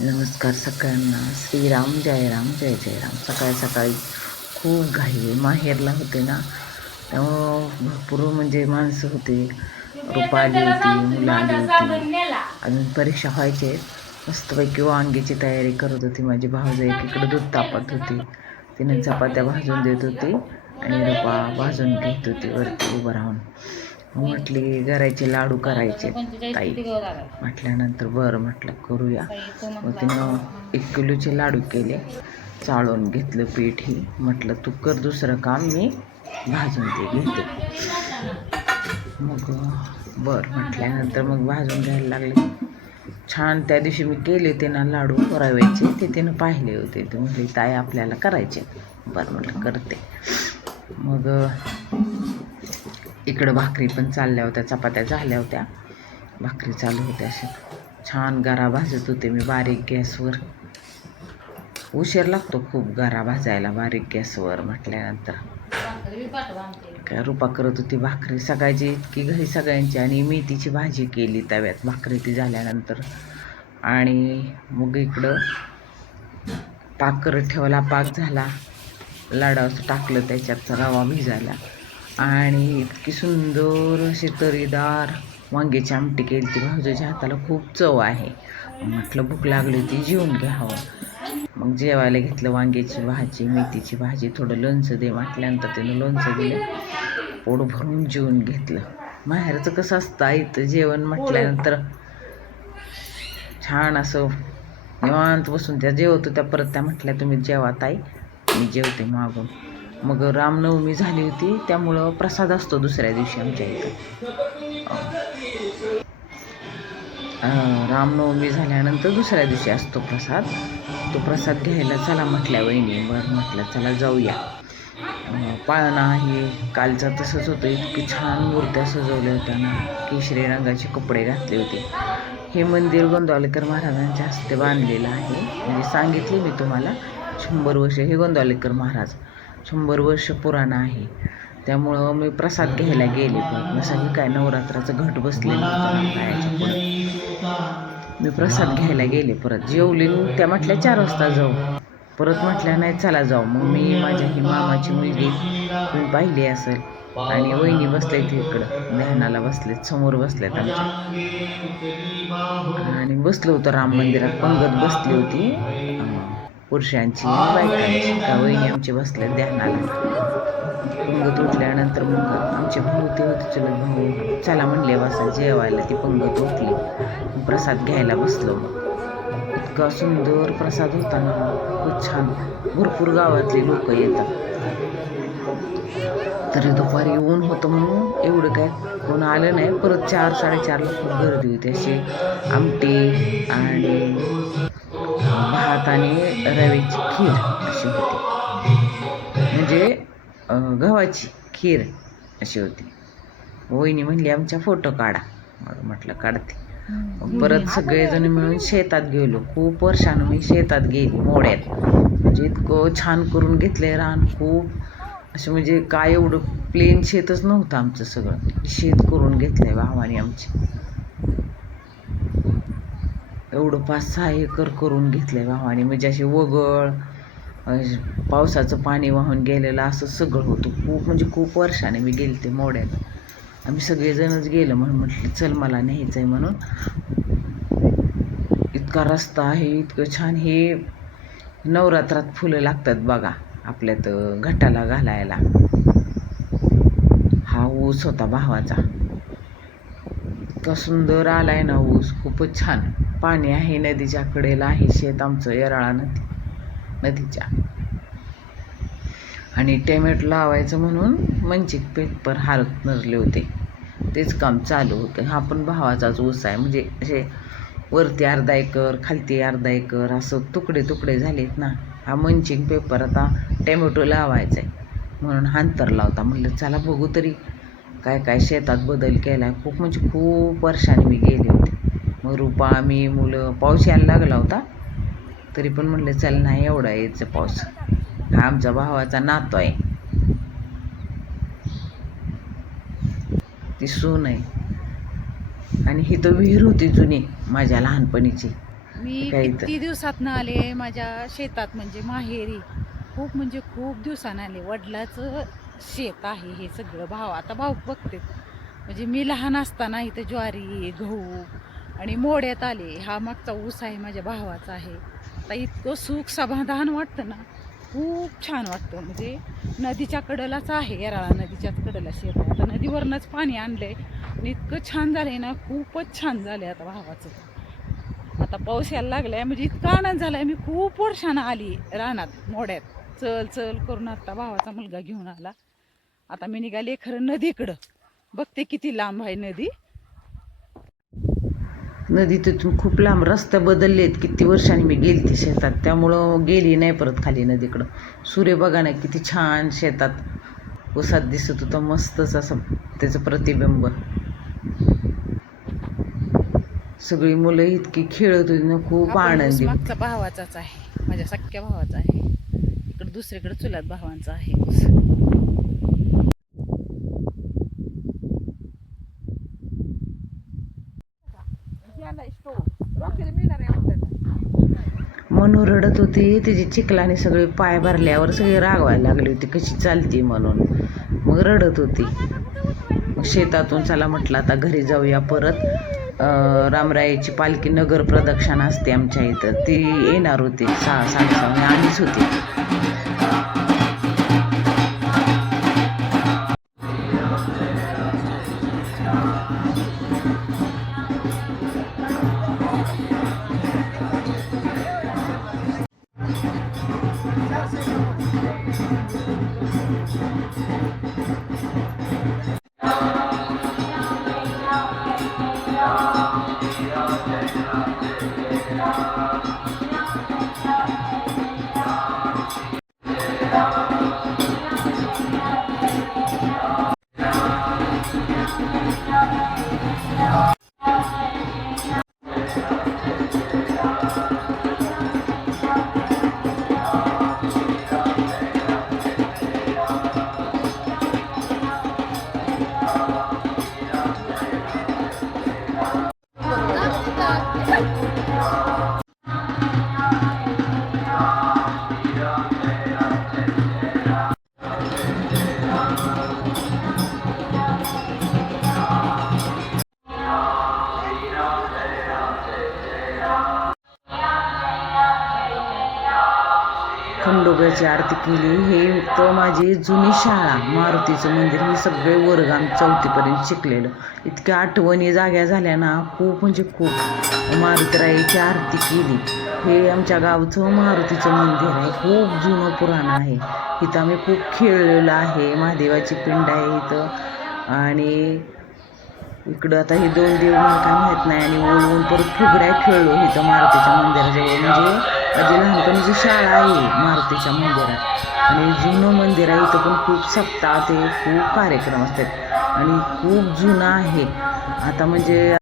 नमस्कार सगळ्यांना. श्रीराम जय राम जय जय राम. सकाळी सकाळी खूप घाई माहेरला होते ना, त्यामुळं भरपूर म्हणजे माणसं होते. रूपा आली होती, मुलं आली होती, अजून परीक्षा व्हायचे आहेत. मस्तपैकी वांग्याची तयारी करत होती. माझी भावजं एकीकडे दूध तापत होती, तिने चपात्या भाजून देत होती आणि रूपा भाजून घेत होती वरती उभं राहून. म्हटली घराचे लाडू करायचे ताई. म्हटल्यानंतर बरं म्हटलं करूया. मग तिनं 1 किलोचे लाडू केले, चाळून घेतलं पीठही. म्हटलं तू कर दुसरं काम, मी भाजून ते घेते. मग बरं म्हटल्यानंतर मग भाजून घ्यायला लागले. छान त्या दिवशी मी केले होते ना लाडू रव्याचे, ते तिनं पाहिले होते. ते म्हटली ताई आपल्याला करायचे. बरं म्हटलं करते. मग इकडं भाकरी पण चालल्या होत्या, चपात्या झाल्या होत्या, भाकरी चालू होत्या. अशा छान गरा भाजत होते मी बारीक गॅसवर. उशीर लागतो खूप गरा भाजायला बारीक गॅसवर म्हटल्यानंतर. काय रूपा करत होती भाकरी. सकाळची इतकी घरी सगळ्यांची, आणि मेथीची भाजी केली तव्यात भाकरी ती झाल्यानंतर. आणि मग इकडं पाक करत ठेवला, पाक झाला, लाडूचं टाकलं त्याच्यात रवा भिजायला, आणि इतकी सुंदर अशी तरीदार वांग्याची आमटी केली ती. भाऊजीच्या हाताला खूप चव आहे. म्हटलं भूक लागली होती, जेवून घ्यावं. मग जेवायला घेतलं. वांग्याची भाजी, मेथीची भाजी, थोडं लोणचं दे म्हटल्यानंतर तिनं लोणचं दिलं. पोट भरून जेवून घेतलं. माहेरचं कसं असतं, इथं जेवण म्हटल्यानंतर छान असं निवांत बसून त्या जेवत होत्या. परत त्या म्हटल्या तुम्ही जेवा ताई, मी जेवते मागून. मग रामनवमी झाली होती, त्यामुळं प्रसाद असतो दुसऱ्या दिवशी आमच्या इथं. रामनवमी झाल्यानंतर दुसऱ्या दिवशी असतो प्रसाद. तो प्रसाद घ्यायला चला म्हटल्या वहिनी. बरं म्हटलं चला जाऊया. पाळणा आहे कालचा, तसंच होतं. इतकी छान मूर्त्या सजवल्या होत्या ना, केशरी रंगाचे कपडे घातले होते. हे मंदिर गोंदवलेकर महाराजांच्या हस्ते बांधलेलं आहे. म्हणजे सांगितले मी तुम्हाला, 100 वर्ष हे गोंदवलेकर महाराज 100 वर्ष पुराण आहे. त्यामुळं मी प्रसाद घ्यायला गेले. पण सगळी काय नवरात्राचं घट बसलेलं होतं पायाच्या पुढं. मी प्रसाद घ्यायला गेले. परत जेवले. त्या म्हटल्या 4 वाजता जाऊ. परत म्हटल्या नाही चला जाऊ. मग मी, माझ्या ही मामाची मुलगी, तुम्ही पाहिली असेल, आणि वहिनी बसलेत इकडं ध्यानाला बसलेत, समोर बसलेत आमच्या. आणि बसलो होतो राम मंदिरात. पंगत बसली होती पुरुषांची आणि बायकांची. का वहिनी आमचे बसले ध्यानाला. पंगत उठल्यानंतर मग आमचे भाऊ ते होते, चलत भाऊ चला म्हणले बसा जेवायला. ती पंगत उठली, प्रसाद घ्यायला बसलो. मग इतका सुंदर प्रसाद होता ना, खूप छान. भरपूर गावातले लोक येतात. तरी दुपारी ऊन होतं म्हणून एवढं काय कोण आलं नाही. परत 4-4:30ला खूप गर्दी होती. अशी आमटी आणि भात आणि रव्याची खीर अशी होती. म्हणजे गव्हाची खीर अशी होती. वहिनी म्हणली आमच्या फोटो काढा. मग म्हटलं काढते. परत सगळेजण मिळून शेतात गेलो. खूप वर्षानं मी शेतात गेली मोड्यात. म्हणजे इतकं छान करून घेतलंय रान. खूप असं म्हणजे काय एवढं प्लेन शेतच नव्हतं आमचं, सगळं शेत करून घेतलंय भावाने आमचे. एवढं 5-6 एकर करून घेतलंय भावाने. म्हणजे असे वगळ, पावसाचं पाणी वाहून गेलेलं असं सगळं होतं. खूप म्हणजे खूप वर्षाने मी गेले ते मोड्यात. आम्ही सगळेजणच गेलो. म्हणून म्हटलं चल मला न्यायचं आहे म्हणून. इतका रस्ता आहे, इतकं छान. हे नवरात्रात फुलं लागतात बघा आपल्यात घटाला घालायला. हा ऊस होता भावाचा. इतका सुंदर आलाय ना ऊस, खूपच छान. पाणी आहे, नदीच्या कडेला आहे शेत आमचं, येराळा नदीच्या. आणि टोमॅटो लावायचं म्हणून मंचिक पेपर हारत नरले होते, तेच काम चालू होतं. हा पण भावाचाच ऊस आहे. म्हणजे असे वरती 1/2 एकर, खालती 1/2 एकर, असं तुकडे तुकडे झालेत ना. हा मंचिंग पेपर आता टोमॅटो लावायचा आहे म्हणून हांतर लावता. म्हटलं चला बघू तरी काय काय शेतात बदल केला आहे. खूप म्हणजे खूप वर्षाने मी गेले होते. मग रूपा, मी, मुलं. पाऊस यायला लागला होता, तरी पण म्हटलं चल नाही एवढा यायचं पाऊस. हा आमचा भावाचा नातू आहे, ती सून आहे. आणि ही तर विहीर होती जुनी माझ्या लहानपणीची. मी काही तर किती दिवसातनं आले माझ्या शेतात, म्हणजे माहेरी. खूप म्हणजे खूप दिवसानं आले. वडिलाचं शेत आहे हे सगळं. आता भाऊ बघते. म्हणजे मी लहान असताना इथं ज्वारी, गहू आणि मोड्यात आले. हा मागचा ऊस आहे माझ्या भावाचा आहे. आता इतकं सुख समाधान वाटतं ना, खूप छान वाटतं. म्हणजे नदीच्या कडेलाच आहे, येराळा नदीच्याच कडेला शेत आहे. आता नदीवरनंच पाणी आणलंय आणि इतकं छान झालंय ना, खूपच छान झालंय आता भावाचं. आता पाऊस यायला लागलाय, म्हणजे इतका आनंद झालाय. मी खूप वर्षानं आली रानात मोड्यात, चल चल करून. आता भावाचा मुलगा घेऊन आला. आता मी निघाले खरं नदीकडं. बघते किती लांब आहे नदी. नदी तिथून खूप लांब. रस्ते बदललेत, किती वर्षांनी मी गेली ती शेतात, त्यामुळं गेली नाही परत खाली नदीकडं. सूर्य बघा ना किती छान शेतात उसात दिसत होतं, मस्तच असं त्याचं प्रतिबिंब. सगळी मुलं इतकी खेळत होती ना, हा खूप पण ऊस आनंदी मागचा होती. भावाचाच आहे, माझ्या सख्ख्या भावाचा आहे. इकडे दुसरीकडे चुलत भावांचा आहे ऊस. मनू रडत होती, तिची चिखलाने सगळे पाय भरल्यावर सगळे रागवायला लागली होती, कशी चालती म्हणून. मग रडत होती. मग शेतातून चला म्हटलं आता घरी जाऊया परत. रामरायाची पालखी नगर प्रदक्षिणा असते आमच्या इथं, ती येणार होती 6-7 आलीच होती. खंडोबाची आरती केली. हे तर माझी जुनी शाळा, मारुतीचं मंदिर, हे सगळे वर्ग आम्ही 4थीपर्यंत शिकलेलं. इतक्या आठवणी जाग्या झाल्या ना, खूप म्हणजे खूप. मारुतीरायाची आरती केली. हे आमच्या गावचं मारुतीचं मंदिर आहे, खूप जुनं पुराण आहे. इथं आम्ही खूप खेळलेलं आहे. महादेवाची पिंड आहे इथं. आणि इकडं आता हे 2 देव मला काय माहीत नाही. आणि ओळवून परत फुगड्या खेळलो इथं मारुतीच्या मंदिराजवळ. म्हणजे माझी लहानपणीची शाळा आहे मारुतीच्या मंदिरात. आणि जुनं मंदिर आहे इथं, पण खूप सप्ताह ते खूप कार्यक्रम असतात आणि खूप जुनं आहे. आता म्हणजे